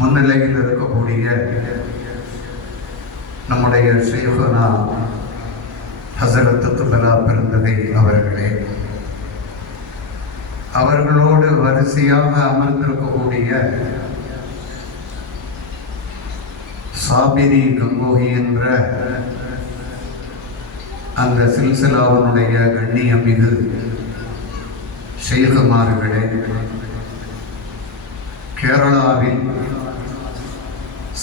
முன்னிலையில் இருக்கக்கூடிய நம்முடைய ஷேகுனா ஹஸரத் துபலா பெருந்தகை அவர்களே, அவர்களோடு வரிசையாக அமர்ந்திருக்கக்கூடிய சாபிரி கங்கோஹி என்ற அந்த சில்சிலாவினுடைய கண்ணியமிகு ஷேகுமார்களே, கேரளாவில்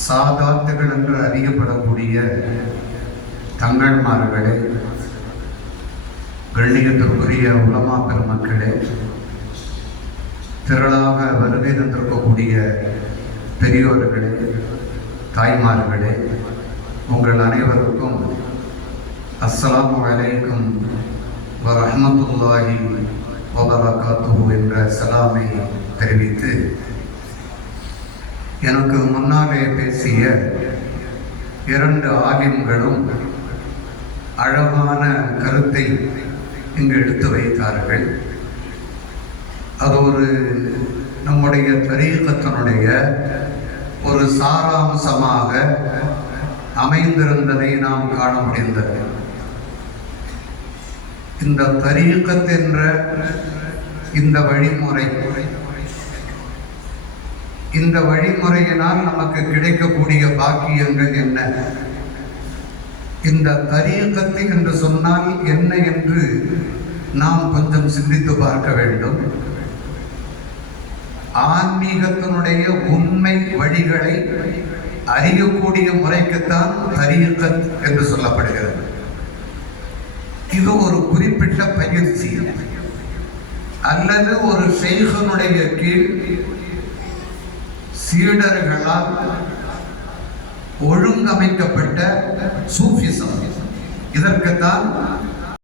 சாதாத்துகள் என்று அறியப்படக்கூடிய தங்கள்மார்களே, கண்ணியத்திற்குரிய உலமா பெருமக்களே, திரளாக வருகை தந்திருக்கக்கூடிய பெரியோர்களே, தாய்மார்களே, உங்கள் அனைவருக்கும் அஸ்ஸலாமு அலைக்கும் வரஹ்மத்துல்லாஹி வபரகாத்துஹு என்ற சலாமை தெரிவித்து, எனக்கு முன்னாலே பேசிய இரண்டு ஆலிம்களும் அழகான கருத்தை இங்கு எடுத்து வைத்தார்கள். அது ஒரு நம்முடைய தரீகத்தினுடைய ஒரு சாராம்சமாக அமைந்திருந்ததை நாம் காண முடிந்தது. இந்த தரீகத் என்ற இந்த வழிமுறை, இந்த வழிமுறையினால் நமக்கு கிடைக்கக்கூடிய பாக்கியங்கள் என்ன, இந்த தரீகத்தை என்று சொன்னால் என்ன என்று நாம் கொஞ்சம் சிந்தித்து பார்க்க வேண்டும். ஆன்மீகத்தினுடைய உண்மை வழிகளை அறியக்கூடிய முறைக்குத்தான் தரீகத் என்று சொல்லப்படுகிறது. இது ஒரு குறிப்பிட்ட பயிற்சி அல்லது ஒரு ஷேഖனுடைய கீழ் சீடர்களால் ஒழுங்கமைக்கப்பட்ட சூஃபிசம். இதற்குத்தான்